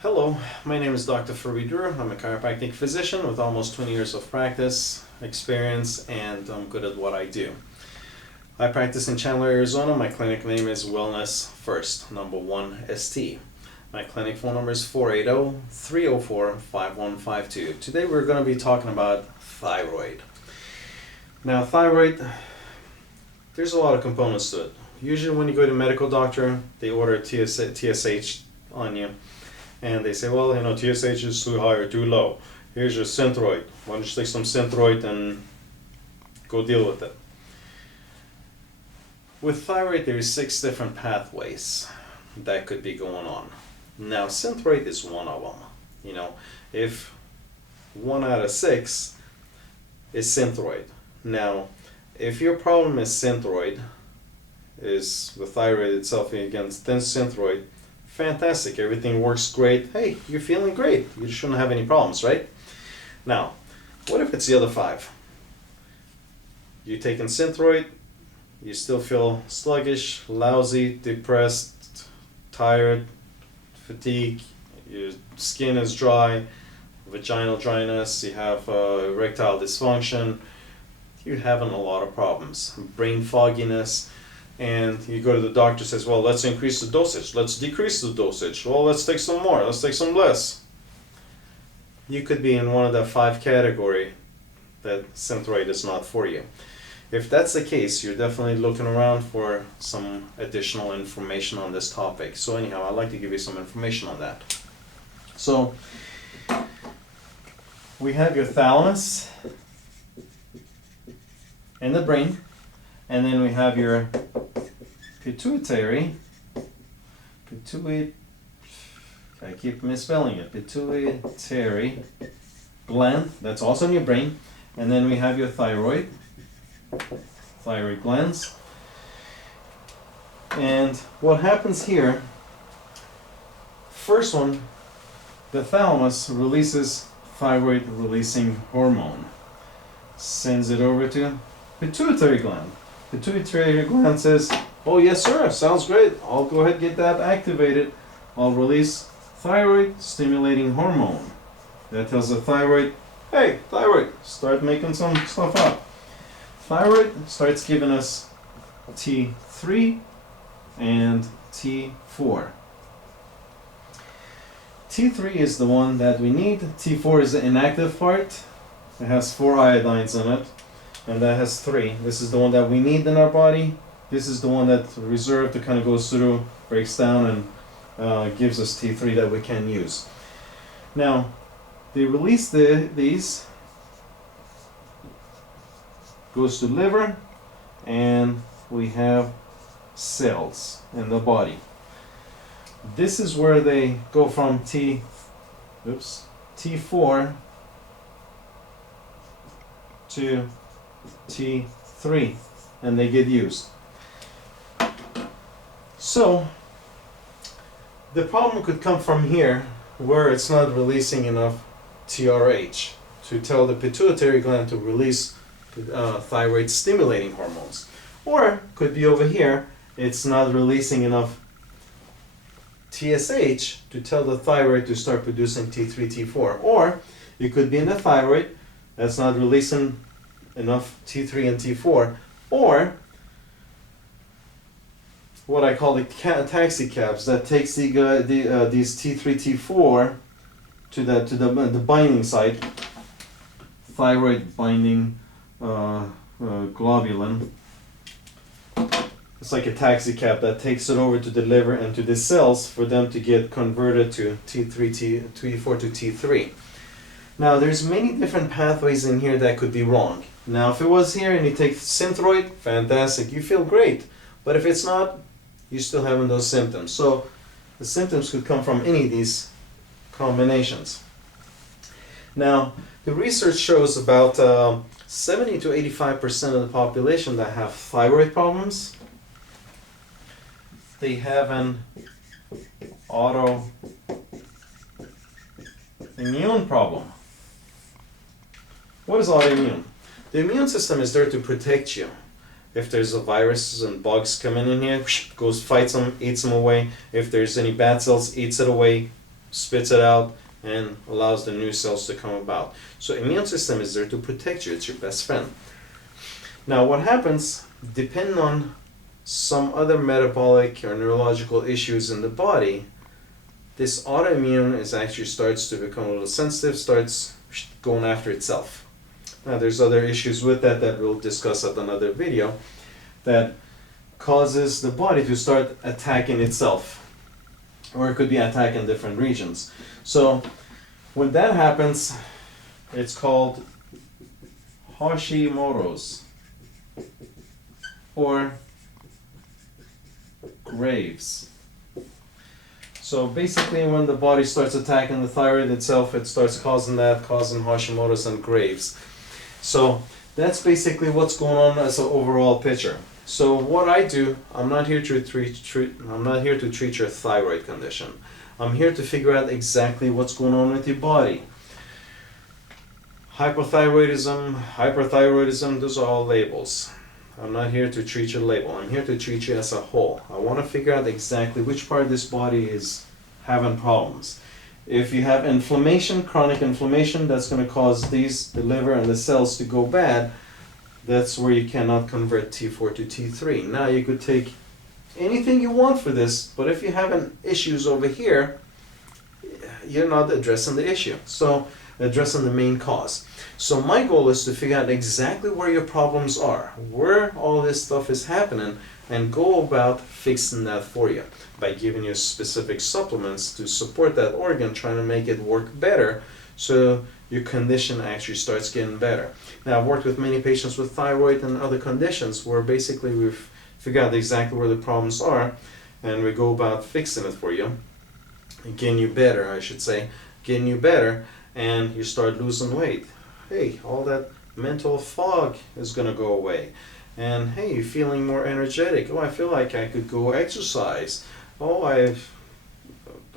Hello, my name is Dr. Rooh. I'm a chiropractic physician with almost 20 years of practice, experience, and I'm good at what I do. I practice in Chandler, Arizona. My clinic name is Wellness First, number 1 ST. My clinic phone number is 480-304-5152. Today we're going to be talking about thyroid. Now, thyroid, there's a lot of components to it. Usually when you go to a medical doctor, they order TSH on you. And they say, well, TSH is too high or too low. Here's your Synthroid. Why don't you take some Synthroid and go deal with it? With thyroid, there's 6 different pathways that could be going on. Now, Synthroid is one of them. If 1 out of 6 is Synthroid. Now, if your problem is Synthroid, is the thyroid itself against thin Synthroid, fantastic, everything works great. Hey, you're feeling great. You shouldn't have any problems, right? Now, what if it's the other 5? You're taking Synthroid, you still feel sluggish, lousy, depressed, tired, fatigue, your skin is dry, vaginal dryness, you have erectile dysfunction, you're having a lot of problems, brain fogginess. And you go to the doctor, says, well, let's increase the dosage, let's decrease the dosage, well, let's take some more, let's take some less. You could be in one of the 5 category that Synthroid is not for you. If that's the case, you're definitely looking around for some additional information on this topic. So anyhow, I'd like to give you some information on that. So we have your thalamus in the brain, and then we have your pituitary, I keep misspelling it, pituitary gland, that's also in your brain, and then we have your thyroid glands. And what happens here, first one, the thalamus releases thyroid releasing hormone, sends it over to pituitary gland. Pituitary gland says, oh yes sir, sounds great, I'll go ahead and get that activated. I'll release thyroid stimulating hormone. That tells the thyroid, hey thyroid, start making some stuff up. Thyroid starts giving us T3 and T4. T3 is the one that we need. T4 is the inactive part. It has 4 iodines in it. And that has 3. This is the one that we need in our body. This is the one that's reserved to kind of goes through, breaks down, and gives us T3 that we can use. Now, they release these, goes to liver, and we have cells in the body. This is where they go from T4 to T3, and they get used. So the problem could come from here, where it's not releasing enough TRH to tell the pituitary gland to release thyroid stimulating hormones, or could be over here, it's not releasing enough TSH to tell the thyroid to start producing T3, T4, or it could be in the thyroid that's not releasing enough T3 and T4, or what I call the taxi cabs that takes these T3, T4 to the binding site, thyroid binding globulin. It's like a taxi cab that takes it over to the liver and to the cells for them to get converted to T3, T4 to T3. Now there's many different pathways in here that could be wrong. Now if it was here and you take Synthroid, fantastic, you feel great. But if it's not, you're still having those symptoms. So the symptoms could come from any of these combinations. Now the research shows about 70 to 85% of the population that have thyroid problems, they have an autoimmune problem. What is autoimmune? The immune system is there to protect you. If there's a viruses and bugs coming in here, goes fights them, eats them away. If there's any bad cells, eats it away, spits it out, and allows the new cells to come about. So immune system is there to protect you. It's your best friend. Now what happens, depending on some other metabolic or neurological issues in the body, this autoimmune is actually starts to become a little sensitive, starts going after itself. Now there's other issues with that we'll discuss at another video that causes the body to start attacking itself, or it could be attacking different regions. So when that happens, it's called Hashimotos or Graves. So basically when the body starts attacking the thyroid itself, it starts causing Hashimoto's and Graves. So that's basically what's going on as an overall picture. So what I do, I'm not here to treat your thyroid condition. I'm here to figure out exactly what's going on with your body. Hypothyroidism, hyperthyroidism, those are all labels. I'm not here to treat your label. I'm here to treat you as a whole. I want to figure out exactly which part of this body is having problems. If you have inflammation, chronic inflammation, that's going to cause the liver and the cells to go bad. That's where you cannot convert T4 to T3. Now you could take anything you want for this, but if you're having issues over here, you're not addressing the issue. So addressing the main cause. So my goal is to figure out exactly where your problems are, where all this stuff is happening, and go about fixing that for you by giving you specific supplements to support that organ, trying to make it work better so your condition actually starts getting better. Now I've worked with many patients with thyroid and other conditions where basically we've figured out exactly where the problems are, and we go about fixing it for you, getting you better, I should say, getting you better, and you start losing weight. Hey, all that mental fog is going to go away. And hey, you're feeling more energetic. Oh, I feel like I could go exercise. Oh,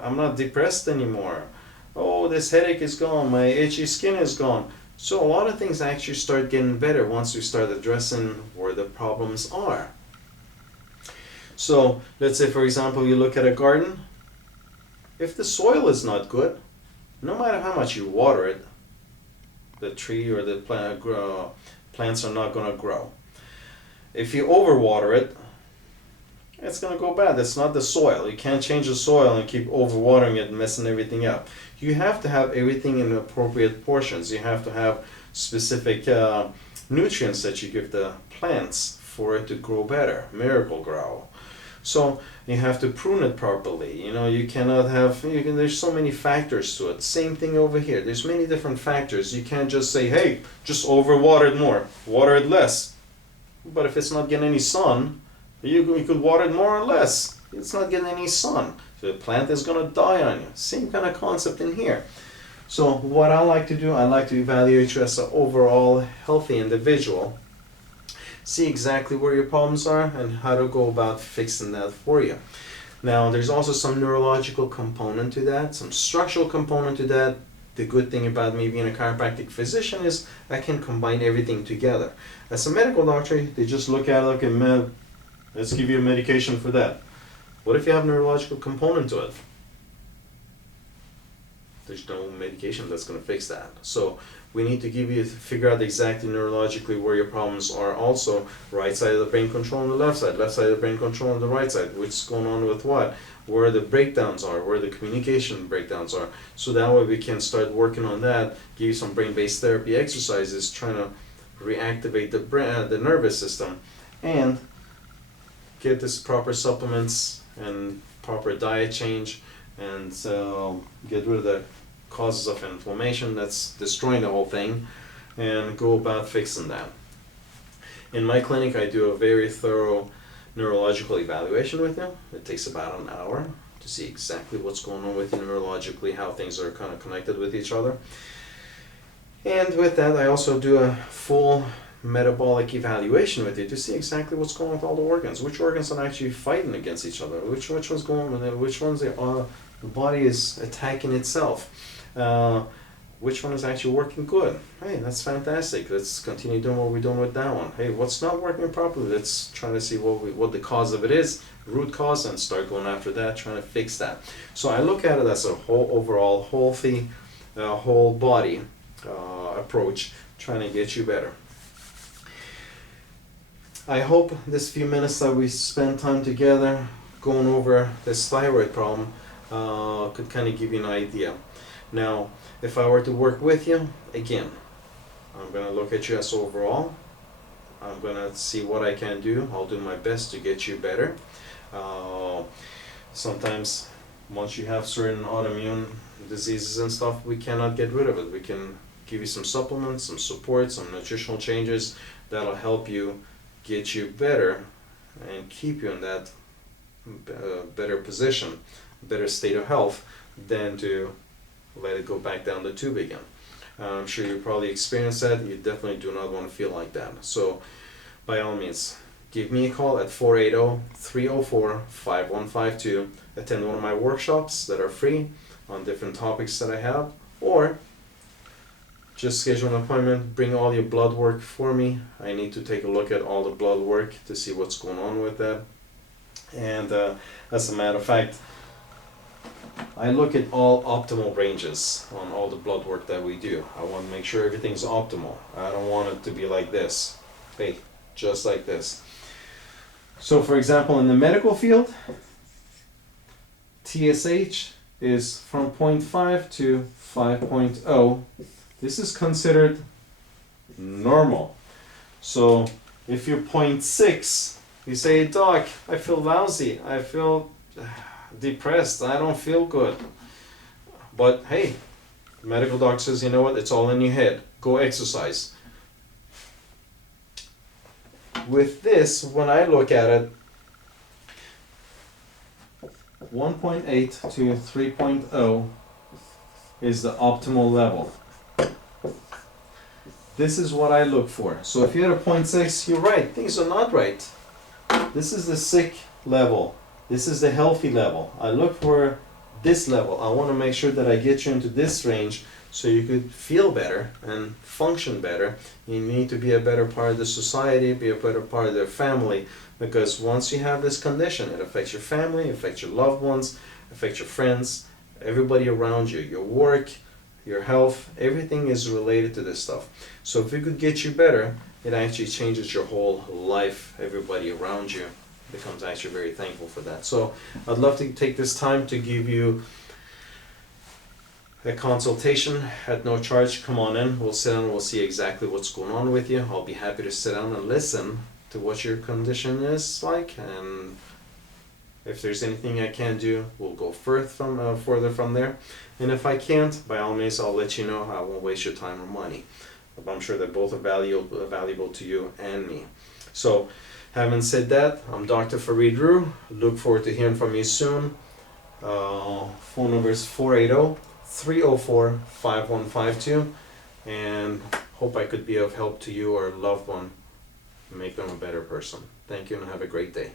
I'm not depressed anymore. Oh, this headache is gone. My itchy skin is gone. So a lot of things actually start getting better once we start addressing where the problems are. So let's say, for example, you look at a garden. If the soil is not good, no matter how much you water it, the tree or the plants are not going to grow. If you overwater it, it's going to go bad. It's not the soil. You can't change the soil and keep overwatering it and messing everything up. You have to have everything in appropriate portions. You have to have specific nutrients that you give the plants for it to grow better, miracle grow. So you have to prune it properly. You know, you cannot have, there's so many factors to it. Same thing over here. There's many different factors. You can't just say, hey, just overwater it more, water it less. But if it's not getting any sun, you could water it more or less. It's not getting any sun. So the plant is going to die on you. Same kind of concept in here. So what I like to do, I like to evaluate you as an overall healthy individual. See exactly where your problems are and how to go about fixing that for you. Now, there's also some neurological component to that, some structural component to that. The good thing about me being a chiropractic physician is I can combine everything together. As a medical doctor, they just look at it like, let's give you a medication for that. What if you have a neurological component to it? There's no medication that's going to fix that. So we need to figure out exactly neurologically where your problems are. Also, right side of the brain controlling the left side of the brain controlling the right side. What's going on with what? Where the breakdowns are, where the communication breakdowns are. So that way we can start working on that, give you some brain-based therapy exercises, trying to reactivate the nervous system, and get this proper supplements and proper diet change, and get rid of the causes of inflammation that's destroying the whole thing, and go about fixing that. In my clinic, I do a very thorough neurological evaluation with you. It takes about an hour to see exactly what's going on with you neurologically, how things are kind of connected with each other. And with that, I also do a full metabolic evaluation with you to see exactly what's going on with all the organs, which organs are actually fighting against each other, which one's going on, which ones the body is attacking itself. which one is actually working good? Hey, that's fantastic. Let's continue doing what we're doing with that one. Hey, what's not working properly? Let's try to see what the cause of it is, root cause, and start going after that, trying to fix that. So I look at it as a whole overall healthy, whole body approach, trying to get you better. I hope this few minutes that we spent time together going over this thyroid problem could kind of give you an idea. Now, if I were to work with you, again, I'm going to look at you as overall. I'm going to see what I can do. I'll do my best to get you better. Sometimes, once you have certain autoimmune diseases and stuff, we cannot get rid of it. We can give you some supplements, some support, some nutritional changes that'll help you get you better and keep you in that better position, better state of health, than to let it go back down the tube again. I'm sure you probably experienced that. You definitely do not want to feel like that. So by all means, give me a call at 480-304-5152. Attend one of my workshops that are free on different topics that I have, or just schedule an appointment, bring all your blood work for me. I need to take a look at all the blood work to see what's going on with that. And as a matter of fact, I look at all optimal ranges on all the blood work that we do. I want to make sure everything's optimal. I don't want it to be like this. Hey, just like this. So for example, in the medical field, TSH is from 0.5 to 5.0. This is considered normal. So if you're 0.6, you say, Doc, I feel lousy. I feel depressed. I don't feel good. But hey, the medical doc says, you know what? It's all in your head. Go exercise. With this, when I look at it, 1.8 to 3.0 is the optimal level. This is what I look for. So if you're at a 0.6, you're right. Things are not right. This is the sick level. This is the healthy level. I look for this level. I want to make sure that I get you into this range so you could feel better and function better. You need to be a better part of the society, be a better part of their family, because once you have this condition, it affects your family, it affects your loved ones, affects your friends, everybody around you, your work, your health, everything is related to this stuff. So if we could get you better, it actually changes your whole life, everybody around you becomes actually very thankful for that. So I'd love to take this time to give you a consultation at no charge. Come on in, we'll sit down and we'll see exactly what's going on with you. I'll be happy to sit down and listen to what your condition is like, and if there's anything I can do, we'll go further from there. And if I can't, by all means, I'll let you know. I won't waste your time or money. I'm sure that both are valuable to you and me. So having said that, I'm Dr. Farid Rooh. Look forward to hearing from you soon. Phone number is 480-304-5152, and hope I could be of help to you or a loved one, make them a better person. Thank you and have a great day.